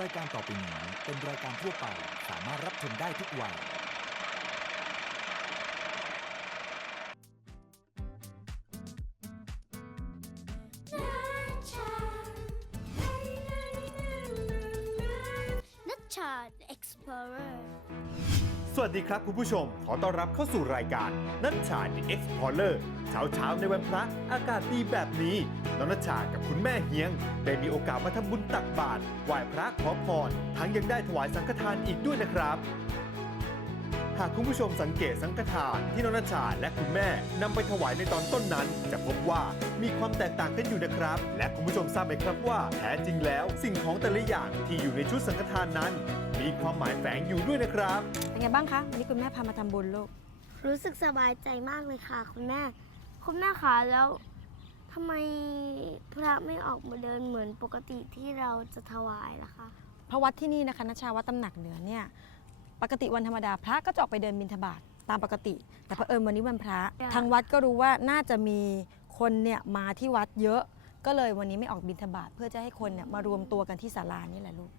รายการต่อไปนี้เป็นรายการทั่วไปสามารถรับชมได้ทุกวัยนัชชา Explorer สวัสดีครับคุณผู้ชม ขอต้อนรับเข้าสู่รายการนัชชา The Explorer เช้าเช้าในวันพระอากาศดีแบบนี้น้องนัชชากับคุณแม่เฮียง ได้มีโอกาสมาทำบุญตักบาตรไหว้พระขอพรทั้งยังได้ถวายสังฆทานอีกด้วยนะครับ หากคุณผู้ชมสังเกตสังฆทานที่น้องนัชชาและคุณแม่นำไปถวายในตอนต้นนั้น จะพบว่ามีความแตกต่างกันอยู่นะครับ และคุณผู้ชมทราบไหมครับว่าแท้จริงแล้ว สิ่งของแต่ละอย่างที่อยู่ในชุดสังฆทานนั้น มีความหมายแฝงอยู่ด้วยนะครับ เป็นไงบ้างคะวันนี้คุณแม่พามาทำบุญลูก รู้สึกสบายใจมากเลยค่ะคุณแม่ คุณแม่คะแล้วทำไมพระไม่ออกมาเดินเหมือนปกติที่เราจะถวายล่ะคะเพราะวัดที่นี่นะคะนชาวัดตำหนักเหนือเนี่ยปกติวันธรรมดาพระก็จะออกไปเดินบิณฑบาตตามปกติ แต่เผอิญวันนี้วันพระค่ะทางวัดก็รู้ว่าน่าจะมีคนเนี่ยมาที่วัดเยอะ ก็เลยวันนี้ไม่ออกบิณฑบาตเพื่อจะให้คนเนี่ยมารวมตัวกันที่ศาลานี่แหละลูก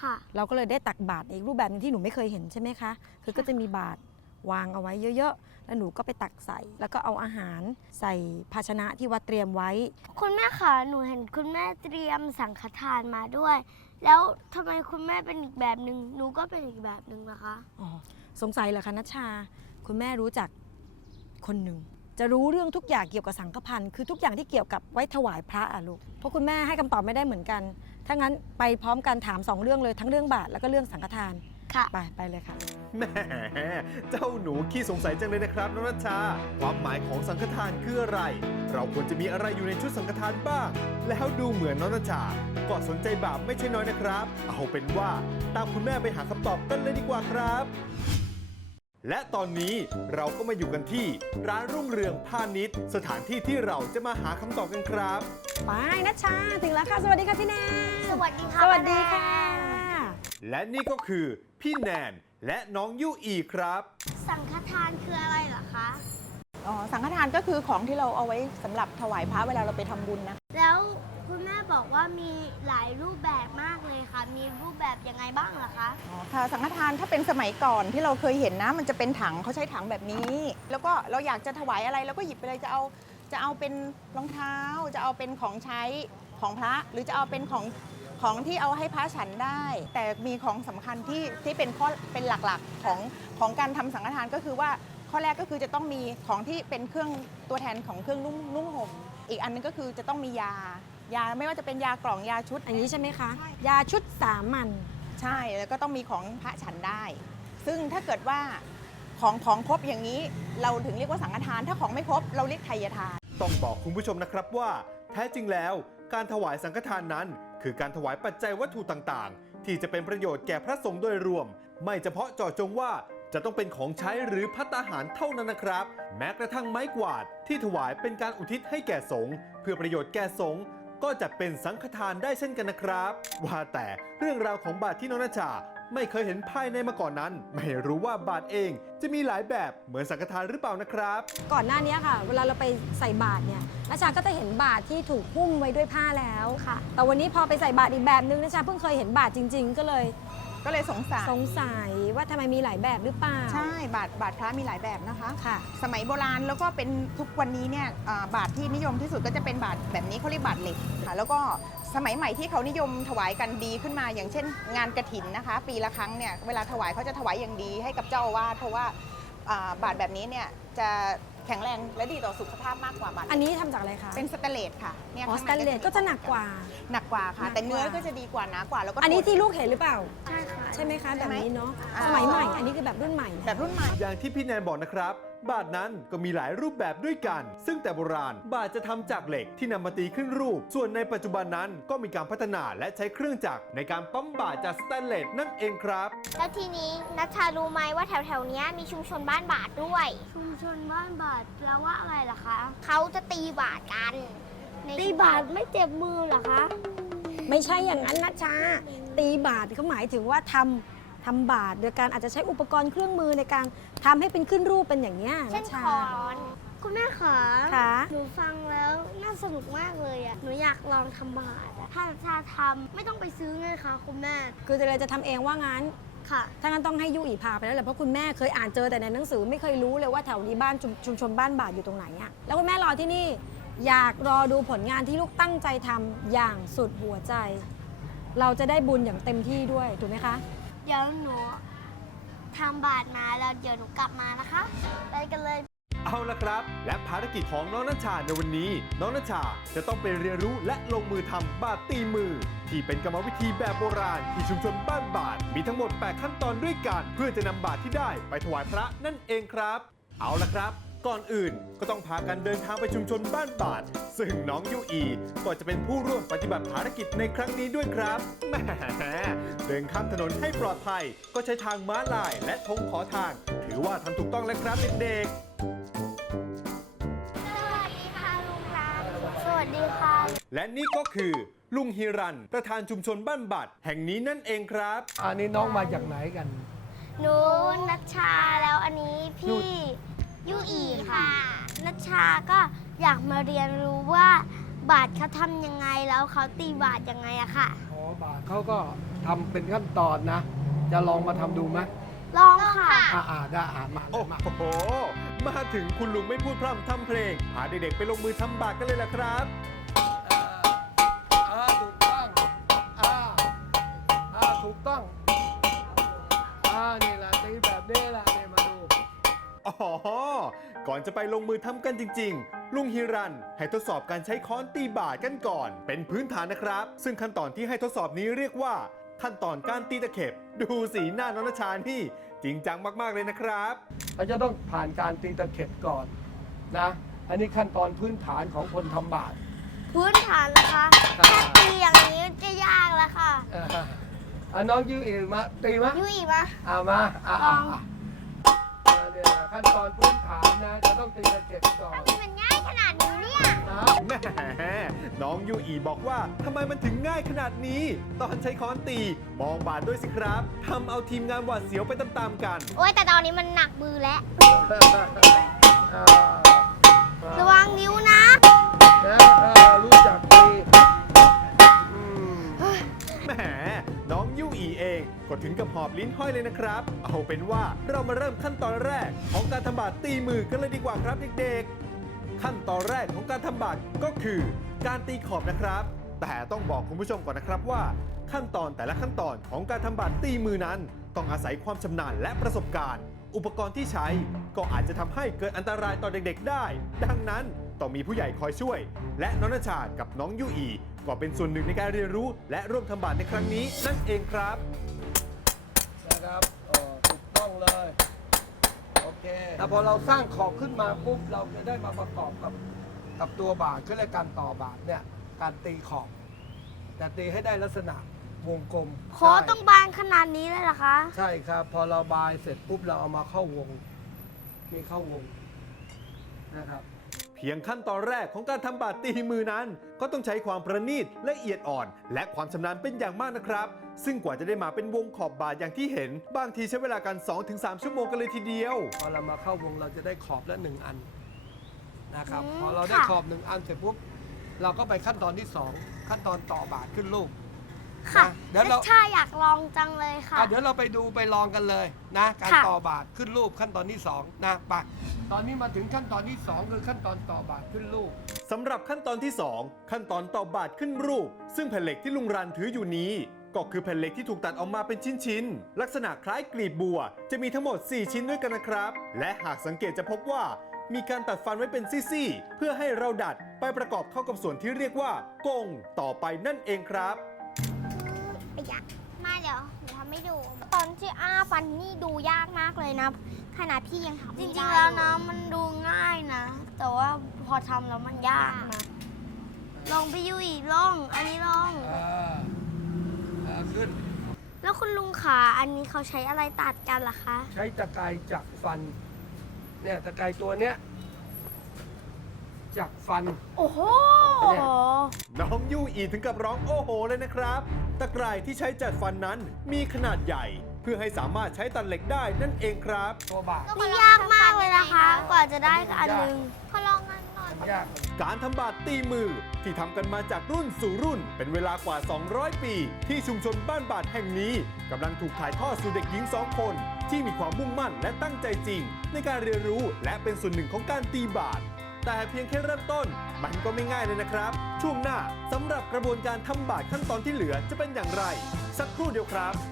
ค่ะ เราก็เลยได้ตักบาตรอีกรูปแบบหนึงที่หนูไม่เคยเห็นใช่ไหมคะคือก็จะมีบาตรวางเอาไว้เยอะๆ แล้วหนูก็ไปตักใส่ แล้วก็เอาอาหารใส่ภาชนะที่วัดเตรียมไว้ คุณแม่คะหนูเห็นคุณแม่เตรียมสังฆทานมาด้วย แล้วทำไมคุณแม่เป็นอีกแบบหนึ่งหนูก็เป็นอีกแบบหนึ่งล่ะคะ อ๋อสงสัยเหรอคะนัชชา คุณแม่รู้จักคนหนึ่ง จะรู้เรื่องทุกอย่างเกี่ยวกับสังฆพันธ์คือทุกอย่างที่เกี่ยวกับไว้ถวายพระอะลูกเพราะคุณแม่ให้คำตอบไม่ได้เหมือนกัน ถ้างั้นไปพร้อมกันถามสองเรื่องเลยทั้งเรื่องบาทแล้วก็เรื่องสังฆทานค่ะ ไปไปเลยค่ะ แหมเจ้าหนูขี้สงสัยจังเลยนะครับน้องนัชชา ความหมายของสังฆทานคืออะไร เราควรจะมีอะไรอยู่ในชุดสังฆทานบ้าง แล้วดูเหมือนน้องนัชชาก็สนใจบาปไม่ใช่น้อยนะครับ เอาเป็นว่าตามคุณแม่ไปหาคำตอบกันเลยดีกว่าครับ และตอนนี้เราก็มาอยู่กันที่ร้านรุ่งเรืองพาณิชย์ สถานที่ที่เราจะมาหาคำตอบกันครับ ไปนัชชาถึงแล้วค่ะ สวัสดีค่ะพี่แนนสวัสดีค่ะสวัสดีค่ะ และนี่ก็คือพี่แนนและน้องยุอีครับ สังฆทานคืออะไรเหรอคะ อ๋อสังฆทานก็คือของที่เราเอาไว้สำหรับถวายพระเวลาเราไปทำบุญนะ แล้วคุณแม่บอกว่ามีหลายรูปแบบมากเลยค่ะ มีรูปแบบยังไงบ้างเหรอคะ อ๋อค่ะสังฆทานถ้าเป็นสมัยก่อนที่เราเคยเห็นนะ มันจะเป็นถังเขาใช้ถังแบบนี้ แล้วก็เราอยากจะถวายอะไรเราก็หยิบไปเลยจะเอาจะเอาเป็นรองเท้า จะเอาเป็นของใช้ของพระ หรือจะเอาเป็นของของที่เอาให้พระฉันได้ แต่มีของสำคัญที่ที่เป็นข้อเป็นหลักๆของของการทำสังฆทานก็คือว่า ข้อแรกก็คือจะต้องมีของที่เป็นเครื่องตัวแทนของเครื่องนุ่งนุ่งห่ม อีกอันนึงก็คือจะต้องมียา ยาไม่ว่าจะเป็นยากล่องยาชุด อันนี้ใช่ไหมคะ ใช่ ยาชุดสามัญ ใช่แล้วก็ต้องมีของพระฉันได้ ซึ่งถ้าเกิดว่าของของครบอย่างนี้ เราถึงเรียกว่าสังฆทาน ถ้าของไม่ครบเราเรียกไทยทาน ต้องบอกคุณผู้ชมนะครับว่า แท้จริงแล้ว การถวายสังฆทานนั้น คือการถวายปัจจัยวัตถุต่างๆ ที่จะเป็นประโยชน์แก่พระสงฆ์โดยรวม ไม่เฉพาะเจาะจงว่า จะต้องเป็นของใช้หรือพัตตาหารเท่านั้นนะครับ แม้กระทั่งไม้กวาดที่ถวายเป็นการอุทิศให้แก่สงฆ์เพื่อประโยชน์แก่สงฆ์ก็จะเป็นสังฆทานได้เช่นกันนะครับ ว่าแต่เรื่องราวของบาทที่น้องนาชาไม่เคยเห็นภายในมาก่อนนั้น ไม่รู้ว่าบาทเองจะมีหลายแบบเหมือนสังฆทานหรือเปล่านะครับ ก่อนหน้านี้ค่ะ เวลาเราไปใส่บาตรเนี่ยนัชชาก็จะเห็นบาตรที่ถูกหุ้มไว้ด้วยผ้าแล้วค่ะ แต่วันนี้พอไปใส่บาตรอีกแบบนึงนัชชาเพิ่งเคยเห็นบาตรจริง ๆ ก็เลย ก็เลยสงสารสงสัยว่าทำไมมีหลายแบบหรือเปล่า ใช่บาทบาทพระมีหลายแบบนะคะ ค่ะ สมัยโบราณแล้วก็เป็นทุกวันนี้เนี่ยอ่าบาทที่นิยมที่สุดก็จะเป็นบาทแบบนี้เขาเรียกบาทเหล็กค่ะแล้วก็สมัยใหม่ที่เขานิยมถวายกันดีขึ้นมา อย่างเช่น งานกระถินนะคะ ปีละครั้งเนี่ยเวลาถวายเขาจะถวายอย่างดีให้กับเจ้าอาวาสเพราะว่าอ่าบาทแบบนี้เนี่ยจะ แข็งแรงและดีต่อสุขภาพมากกว่าบาทอันนี้ทำจากอะไรคะเป็นสแตนเลสค่ะเนี่ยอ๋อสข้างแตในนเลสก็จะหนักกว่า หนักกว่าค่ะ หนักกว่า แต่เนื้อก็จะดีกว่าหนากว่าแล้วก็อันนี้ท ที่ลูกเห็นหรือเปล่า ใช่ค่ะ ใช่ไหมคะใช่แบบไหมนี้เนาะอ่าสมัยใหม่ อันนี้คือแบบรุ่นใหม่แบบรุ่นใหม่ อย่างที่พี่แนนบอกนะครับ บาทนั้นก็มีหลายรูปแบบด้วยกัน ซึ่งแต่โบราณบาทจะทำจากเหล็กที่นำมาตีขึ้นรูป ส่วนในปัจจุบันนั้นก็มีการพัฒนาและใช้เครื่องจักรในการปั๊มบาทจากสแตนเลสนั่นเองครับ แล้วทีนี้นัชชารู้ไหมว่าแถวๆเนี้ยมีชุมชนบ้านบาทด้วย ชุมชนบ้านบาทแปลว่าอะไรล่ะคะเขาจะตีบาทกันในตีบาทไม่เจ็บมือเหรอคะ ไม่ใช่อย่างนั้นนะชา ตีบาทเขาหมายถึงว่าทำ ทำบาทโดยการอาจจะใช้อุปกรณ์เครื่องมือในการทำให้เป็นขึ้นรูปเป็นอย่างเนี้ยเช่นนะชา ค้อน คุณแม่ขาค่ะ หนูฟังแล้วน่าสนุกมากเลยอะหนูอยากลองทำบาทอะถ้าถ้าทำไม่ต้องไปซื้อไงคะคุณแม่ คือจะเลยจะทำเองว่างั้น ค่ะ ถ้างั้นต้องให้ยุอีพาไปแล้วแหละเพราะคุณแม่เคยอ่านเจอแต่ในหนังสือไม่เคยรู้เลยว่าแถวนี้บ้านชุมชุมชนบ้านบาทอยู่ตรงไหนอะแล้วคุณแม่รอที่นี่ อยากรอดูผลงานที่ลูกตั้งใจทำอย่างสุดหัวใจ เราจะได้บุญอย่างเต็มที่ด้วยถูกไหมคะเดี๋ยวหนูทำบาทมาแล้วเดี๋ยวหนูกลับมานะคะ ไปกันเลย เอาละครับ และภารกิจของน้องนัชชาในวันนี้ น้องนัชชาจะต้องไปเรียนรู้และลงมือทำบาตรตีมือ ที่เป็นกรรมวิธีแบบโบราณที่ชุมชนบ้านบาทมีทั้งหมด 8 ขั้นตอนด้วยกัน เพื่อจะนำบาตรที่ได้ไปถวายพระนั่นเองครับ เอาละครับ ก่อนอื่นก็ต้องพากันเดินทางไปชุมชนบ้านบาท ซึ่งน้องยูอีก็จะเป็นผู้ร่วมปฏิบัติภารกิจในครั้งนี้ด้วยครับแหม เดินข้ามถนนให้ปลอดภัย ก็ใช้ทางม้าลายและธงขอทาง ถือว่าทำถูกต้องแล้วครับเด็กๆสวัสดีค่ะลุงรักสวัสดีค่ะและนี่ก็คือ ลุงฮิรัน ประธานชุมชนบ้านบัดแห่งนี้นั่นเองครับ อันนี้น้องมาจากไหนกัน หนูนัชชาแล้วอันนี้พี่ยูอีค่ะ นัชชาก็อยากมาเรียนรู้ว่าบาทเขาทำยังไงแล้วเขาตีบาทยังไงอะค่ะ อ๋อบาทเขาก็ ทำเป็นขั้นตอนนะ จะลองมาทำดูไหมลองค่ะ อ่าอ่าได้อ่ามาโอ้มา โห มาถึงคุณลุงไม่พูดพร่ำทำเพลง พาเด็กๆไปลงมือทำบาตรกันเลยล่ะครับ อ่าถูกต้องอ่าอ่าถูกต้องอ่านี่แหละตีแบบนี้แหละนี่มาดูอ๋อ ก่อนจะไปลงมือทำกันจริง ๆ ลุงฮิรัน ให้ทดสอบการใช้ค้อนตีบาทกันก่อน เป็นพื้นฐานนะครับ ซึ่งขั้นตอนที่ให้ทดสอบนี้เรียกว่า ขั้นตอนการตีตะเข็บ ดูสีหน้าน้องนชชานี่จริงจังมากๆเลยนะครับเราจะต้องผ่านการตีตะเข็บก่อนนะ อันนี้ขั้นตอนพื้นฐานของคนทำบาทพื้นฐานนะคะแค่ตีอย่างนี้จะยากแล้วค่ะอ่าอ่าน้องยืนอีกมาตีมะยูอีมาอ่ามาอ่าอ่าอ่า อ่าเนี่ยขั้นตอนพื้นฐานนะ จะต้องตีตะเข็บก่อน ทำไมมันง่ายขนาดนี้เนี่ยนะแหมน้องยูอีบอกว่าทำไมมันถึงง่ายขนาดนี้ ตอนใช้ค้อนตีมองบาทด้วยสิครับทำเอาทีมงานหวาดเสียวไปตามๆกัน โอ้ยแต่ตอนนี้มันหนักมือแล้ว อบลิ้นห้อยเลยนะครับ เอาเป็นว่าเรามาเริ่มขั้นตอนแรก ของการทำบาตรตีมือกันเลยดีกว่าครับเด็กๆ ขั้นตอนแรกของการทำบาตรก็คือ การตีขอบนะครับ แต่ต้องบอกคุณผู้ชมก่อนนะครับว่า ขั้นตอนแต่ละขั้นตอนของการทำบาตรตีมือนั้น ต้องอาศัยความชำนาญและประสบการณ์ อุปกรณ์ที่ใช้ก็อาจจะทำให้เกิดอันตรายต่อเด็ก ๆ ได้ ดังนั้นต้องมีผู้ใหญ่คอยช่วย และน้องนชชากับน้องยูอีก็เป็นส่วนหนึ่งในการเรียนรู้ และร่วมทำบาตรในครั้งนี้นั่นเองครับ นะครับอ๋อถูกต้องเลย โอเคแต่พอเราสร้างขอบขึ้นมาปุ๊บเราจะได้มาประกอบกับกับตัวบาทก็เลยกการต่อบาทเนี่ยการตีขอบ แต่ตีให้ได้ลักษณะวงกลมโคใช่ ต้องบานขนาดนี้เลยเหรอคะ ใช่ครับ พอเราบายเสร็จปุ๊บเราเอามาเข้าวงมีเข้าวงนะครับเพียงขั้นตอนแรกของการทำบาตรตีมือนั้น ก็ต้องใช้ความประณีตละเอียดอ่อน และความชำนาญเป็นอย่างมากนะครับ ซึ่งกว่าจะได้มาเป็นวงขอบบาทอย่างที่เห็น บางทีใช้เวลากัน 2-3 ชั่วโมงกันเลยทีเดียว พอเรามาเข้าวงเราจะได้ขอบละหนึ่งอันนะครับอืมพอเราได้ค่ะขอบหนึ่งอันเสร็จปุ๊บเราก็ไปขั้นตอนที่สองขั้นตอนต่อบาทขึ้นลูกค่ะนะเดี๋ยวเรานัชชาอยากลองจังเลยค่ะ อะเดี๋ยวเราไปดูไปลองกันเลยนะ การค่ะ ต่อบาทขึ้นรูปขั้นตอนที่สองนะไปตอนนี้มาถึงขั้นตอนที่สองคือขั้นตอนต่อบาทขึ้นรูป สำหรับขั้นตอนที่ 2 ขั้นตอนต่อบาทขึ้นรูป ซึ่งแผ่นเหล็กที่ลุงรันถืออยู่นี้ ก็คือแผ่นเหล็กที่ถูกตัดออกมาเป็นชิ้นๆ ลักษณะคล้ายกลีบบัว จะมีทั้งหมด 4 ชิ้นด้วยกันนะครับ และหากสังเกตจะพบว่า มีการตัดฟันไว้เป็นซี่ๆ เพื่อให้เราดัดไปประกอบเข้ากับส่วนที่เรียกว่ากงต่อไปนั่นเองครับไปยักมาเดี๋ยวหนูทำให้ดู ตอนที่อ้าฟันนี่ดูยากมากเลยนะ ขนาดพี่ยังทำจไม่ริงได้ๆแล้วเยนะ มันดูง่ายนะ แต่ว่าพอทำแล้วมันยากนะ ลองพี่ยูอีลอง อันนี้ลอง อ่าอ่า ขึ้น แล้วคุณลุงขาอันนี้เขาใช้อะไรตัดกันล่ะคะ ใช้ตะไคร้จักฟัน เนี่ยตะไคร้ตัวเนี้ยจักฟัน โอ้โห เนี่ย น้องยูอีถึงกับร้องโอ้โหเลยนะครับ ตะกร้ายที่ใช้จัดฟันนั้นมีขนาดใหญ่ เพื่อให้สามารถใช้ตัดเหล็กได้นั่นเองครับ ตัวบาทนี่ยากมากเลยนะคะ กว่าจะได้อันหนึงขอลองกันหน่อ ยากการทำบาตรตีมือที่ทำกันมาจากรุ่นสู่รุ่น เป็นเวลากว่า 200 ปี ที่ชุมชนบ้านบาดแห่งนี้กำลังถูกถ่ายทอดสู่เด็กหญิงสองคน ที่มีความมุ่งมั่นและตั้งใจจริง ในการเรียนรู้และเป็นส่วนหนึ่งของการตีบาตรแต่เพียงแค่เริ่มต้น มันก็ไม่ง่ายเลยนะครับ ช่วงหน้าสำหรับกระบวนการทำบาตรขั้นตอนที่เหลือจะเป็นอย่างไร สักครู่เดียวครับ